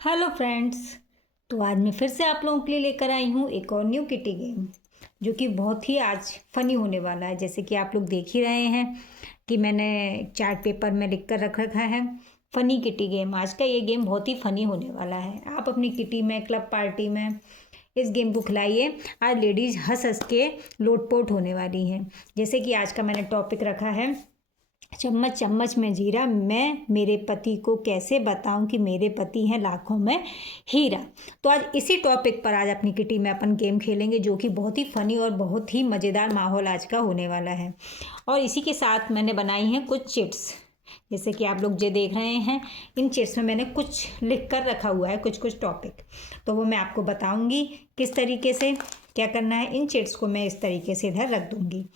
Hello friends. तो आज मैं फिर से आप लोगों के लिए लेकर आई हूँ एक और न्यू किटी गेम जो कि बहुत ही आज फ़नी होने वाला है। जैसे कि आप लोग देख ही रहे हैं कि मैंने चार्ट पेपर में लिख कर रख रखा है फ़नी किटी गेम। आज का ये गेम बहुत ही फ़नी होने वाला है। आप अपनी किटी में, क्लब पार्टी में इस गेम को खिलाइए। आज लेडीज़ हंस हंस के लोटपोट होने वाली हैं। जैसे कि आज का मैंने टॉपिक रखा है चम्मच चम्मच में जीरा, मैं मेरे पति को कैसे बताऊं कि मेरे पति हैं लाखों में हीरा। तो आज इसी टॉपिक पर आज अपनी किटी में अपन गेम खेलेंगे जो कि बहुत ही फ़नी और बहुत ही मज़ेदार माहौल आज का होने वाला है। और इसी के साथ मैंने बनाई हैं कुछ चिट्स, जैसे कि आप लोग जो देख रहे हैं इन चिट्स में मैंने कुछ लिख कर रखा हुआ है, कुछ कुछ टॉपिक। तो वो मैं आपको बताऊंगी किस तरीके से क्या करना है। इन चिट्स को मैं इस तरीके से इधर रख दूंगी।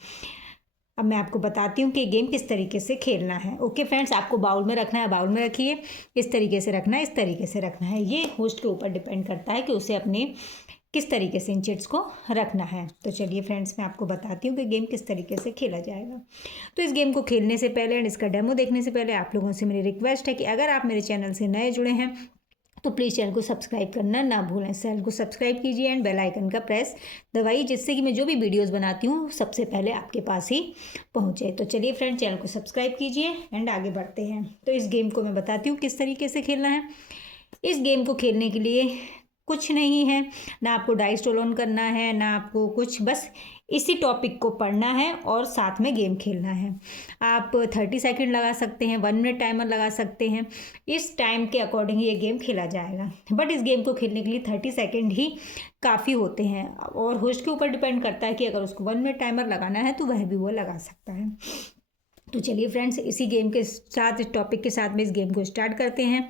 अब मैं आपको बताती हूँ कि गेम किस तरीके से खेलना है। ओके फ्रेंड्स, आपको बाउल में रखना है, बाउल में रखिए। इस तरीके से रखना है, इस तरीके से रखना है। ये होस्ट के ऊपर डिपेंड करता है कि उसे अपने किस तरीके से इन चिट्स को रखना है। तो चलिए फ्रेंड्स, मैं आपको बताती हूँ कि गेम किस तरीके से खेला जाएगा। तो इस गेम को खेलने से पहले एंड इसका डेमो देखने से पहले आप लोगों से मेरी रिक्वेस्ट है कि अगर आप मेरे चैनल से नए जुड़े हैं तो प्लीज़ चैनल को सब्सक्राइब करना ना भूलें। चैनल को सब्सक्राइब कीजिए एंड बेल आइकन का प्रेस दबाइए, जिससे कि मैं जो भी वीडियोस बनाती हूँ सबसे पहले आपके पास ही पहुँचे। तो चलिए फ्रेंड, चैनल को सब्सक्राइब कीजिए एंड आगे बढ़ते हैं। तो इस गेम को मैं बताती हूँ किस तरीके से खेलना है। इस गेम को खेलने के लिए कुछ नहीं है, ना आपको डाइस रोल ऑन करना है, ना आपको कुछ, बस इसी टॉपिक को पढ़ना है और साथ में गेम खेलना है। आप 30 सेकंड लगा सकते हैं, 1 मिनट टाइमर लगा सकते हैं। इस टाइम के अकॉर्डिंग ये गेम खेला जाएगा। बट इस गेम को खेलने के लिए 30 सेकंड ही काफ़ी होते हैं और होस्ट के ऊपर डिपेंड करता है कि अगर उसको 1 मिनट टाइमर लगाना है तो वह भी वो लगा सकता है। तो चलिए फ्रेंड्स, इसी गेम के साथ, इस टॉपिक के साथ में इस गेम को स्टार्ट करते हैं।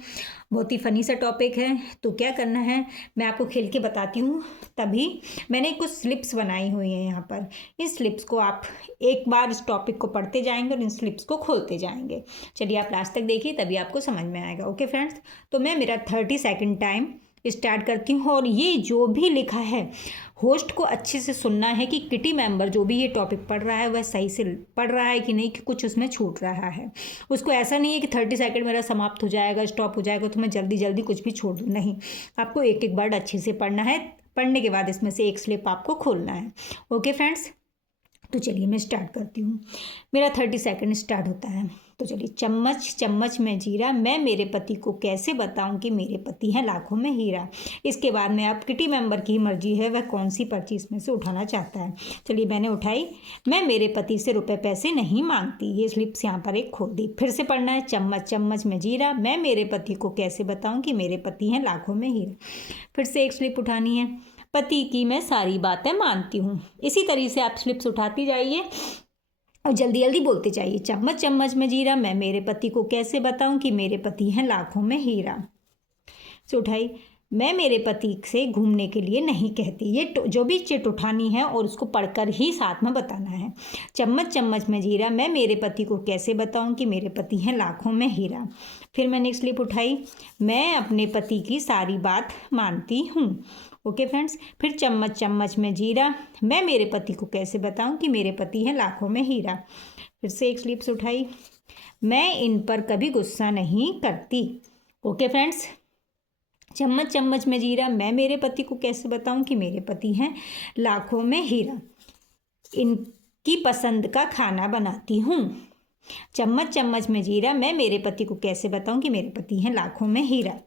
बहुत ही फ़नी सा टॉपिक है। तो क्या करना है मैं आपको खेल के बताती हूँ। तभी मैंने कुछ स्लिप्स बनाई हुई हैं यहाँ पर। इन स्लिप्स को आप एक बार इस टॉपिक को पढ़ते जाएंगे और इन स्लिप्स को खोलते जाएंगे। चलिए आप लास्ट तक देखिए, तभी आपको समझ में आएगा। ओके फ्रेंड्स, तो मैं मेरा 30 सेकेंड टाइम स्टार्ट करती हूँ। और ये जो भी लिखा है होस्ट को अच्छे से सुनना है कि किटी मेंबर जो भी ये टॉपिक पढ़ रहा है वह सही से पढ़ रहा है कि नहीं, कि कुछ उसमें छूट रहा है। उसको ऐसा नहीं है कि 30 सेकंड मेरा समाप्त हो जाएगा, स्टॉप हो जाएगा तो मैं जल्दी जल्दी कुछ भी छोड़ दूँ, नहीं। आपको एक एक वर्ड अच्छे से पढ़ना है। पढ़ने के बाद इसमें से एक स्लिप आपको खोलना है। ओके फ्रेंड्स, तो चलिए मैं स्टार्ट करती हूँ। मेरा 30 सेकंड स्टार्ट होता है। तो चलिए, चम्मच चम्मच में जीरा, मैं मेरे पति को कैसे बताऊं कि मेरे पति हैं लाखों में हीरा। इसके बाद में आप किटी मेंबर की मर्जी है वह कौन सी पर्ची इसमें से उठाना चाहता है। चलिए मैंने उठाई। मैं मेरे पति से रुपए पैसे नहीं मांगती। ये स्लिप्स यहाँ पर एक खोल दी। फिर से पढ़ना है। चम्मच चम्मच में जीरा, मैं मेरे पति को कैसे बताऊं कि मेरे पति हैं लाखों में हीरा। फिर से एक स्लिप उठानी है। पति की मैं सारी बातें मानती हूँ। इसी तरीके से आप स्लिप्स उठाती जाइए और जल्दी जल्दी बोलते जाइए। चम्मच चम्मच में जीरा, मैं मेरे पति को कैसे बताऊं कि मेरे पति हैं लाखों में हीरा। से उठाई। मैं मेरे पति से घूमने के लिए नहीं कहती। ये जो भी चिट उठानी है और उसको पढ़कर ही साथ में बताना है। चम्मच चम्मच में जीरा, मैं मेरे पति को कैसे बताऊं कि मेरे पति हैं लाखों में हीरा। फिर मैंने एक स्लिप उठाई। मैं अपने पति की सारी बात मानती हूँ। ओके फ्रेंड्स, फिर चम्मच चम्मच में जीरा, मैं मेरे पति को कैसे बताऊं कि मेरे पति हैं लाखों में हीरा। फिर से एक स्लिप्स उठाई। मैं इन पर कभी गुस्सा नहीं करती। ओके फ्रेंड्स, चम्मच चम्मच में जीरा, मैं मेरे पति को कैसे बताऊं कि मेरे पति हैं लाखों में हीरा। इनकी पसंद का खाना बनाती हूँ। चम्मच चम्मच में जीरा, मैं मेरे पति को कैसे बताऊं कि मेरे पति हैं लाखों में हीरा।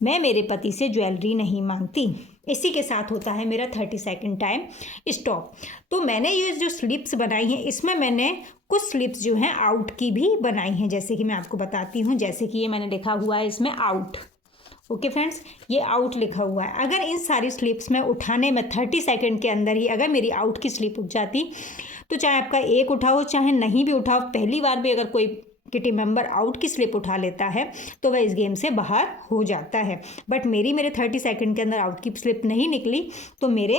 मैं मेरे पति से ज्वेलरी नहीं मांगती। इसी के साथ होता है मेरा 30 सेकंड टाइम स्टॉप। तो मैंने ये जो स्लिप्स बनाई हैं इसमें मैंने कुछ स्लिप्स जो हैं आउट की भी बनाई हैं, जैसे कि मैं आपको बताती हूँ। जैसे कि ये मैंने लिखा हुआ है इसमें आउट। ओके फ्रेंड्स, ये आउट लिखा हुआ है। अगर इन सारी स्लिप्स में उठाने में 30 सेकंड के अंदर ही अगर मेरी आउट की स्लिप उठ जाती, तो चाहे आपका एक उठाओ चाहे नहीं भी उठाओ, पहली बार भी अगर कोई किटी मेंबर आउट की स्लिप उठा लेता है तो वह इस गेम से बाहर हो जाता है। बट मेरे 30 सेकंड के अंदर आउट की स्लिप नहीं निकली, तो मेरे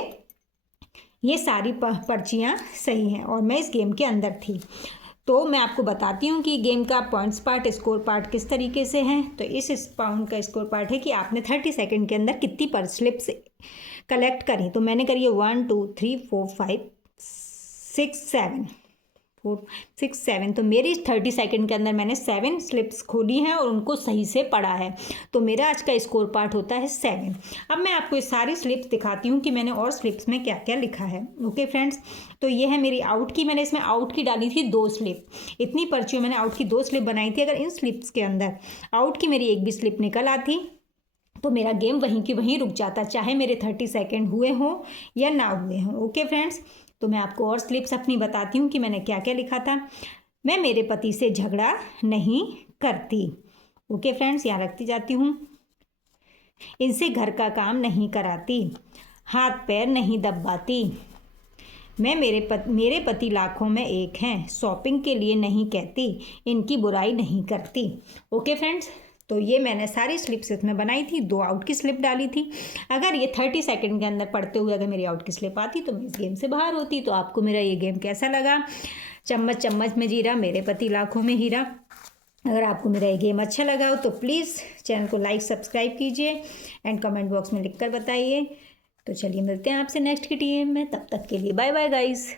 ये सारी पर्चियाँ सही हैं और मैं इस गेम के अंदर थी। तो मैं आपको बताती हूँ कि गेम का पॉइंट्स पार्ट, स्कोर पार्ट किस तरीके से है। तो इस पाउंड का स्कोर पार्ट है कि आपने 30 सेकंड के अंदर कितनी पर स्लिप्स कलेक्ट करी। तो मैंने करी है 1 2 3 4 5 6 7 4 6 7, तो मेरी 30 सेकंड के अंदर मैंने 7 स्लिप्स खोली हैं और उनको सही से पढ़ा है। तो मेरा आज का स्कोर पार्ट होता है 7। अब मैं आपको ये सारी स्लिप्स दिखाती हूँ कि मैंने और स्लिप्स में क्या क्या लिखा है। ओके फ्रेंड्स, तो ये है मेरी आउट की, मैंने इसमें आउट की डाली थी 2 स्लिप। इतनी पर्चियों मैंने आउट की 2 स्लिप बनाई थी। अगर इन स्लिप्स के अंदर आउट की मेरी एक भी स्लिप निकल आती तो मेरा गेम वहीं की वहीं रुक जाता, चाहे मेरे 30 सेकेंड हुए हों या ना हुए हों। ओके फ्रेंड्स, तो मैं आपको और स्लिप्स अपनी बताती हूँ कि मैंने क्या क्या लिखा था। मैं मेरे पति से झगड़ा नहीं करती। ओके फ्रेंड्स, यहाँ रखती जाती हूँ। इनसे घर का काम नहीं कराती, हाथ पैर नहीं दबाती। मैं मेरे पति लाखों में एक हैं, शॉपिंग के लिए नहीं कहती, इनकी बुराई नहीं करती। ओके फ्रेंड्स, तो ये मैंने सारी स्लिप्स इसमें बनाई थी, 2 आउट की स्लिप डाली थी। अगर ये 30 सेकंड के अंदर पढ़ते हुए अगर मेरी आउट की स्लिप आती तो मैं इस गेम से बाहर होती। तो आपको मेरा ये गेम कैसा लगा? चम्मच चम्मच में जीरा, मेरे पति लाखों में हीरा। अगर आपको मेरा ये गेम अच्छा लगा हो तो प्लीज़ चैनल को लाइक सब्सक्राइब कीजिए एंड कमेंट बॉक्स में लिख कर बताइए। तो चलिए मिलते हैं आपसे नेक्स्ट की टीम में, तब तक के लिए बाय बाय गाइस।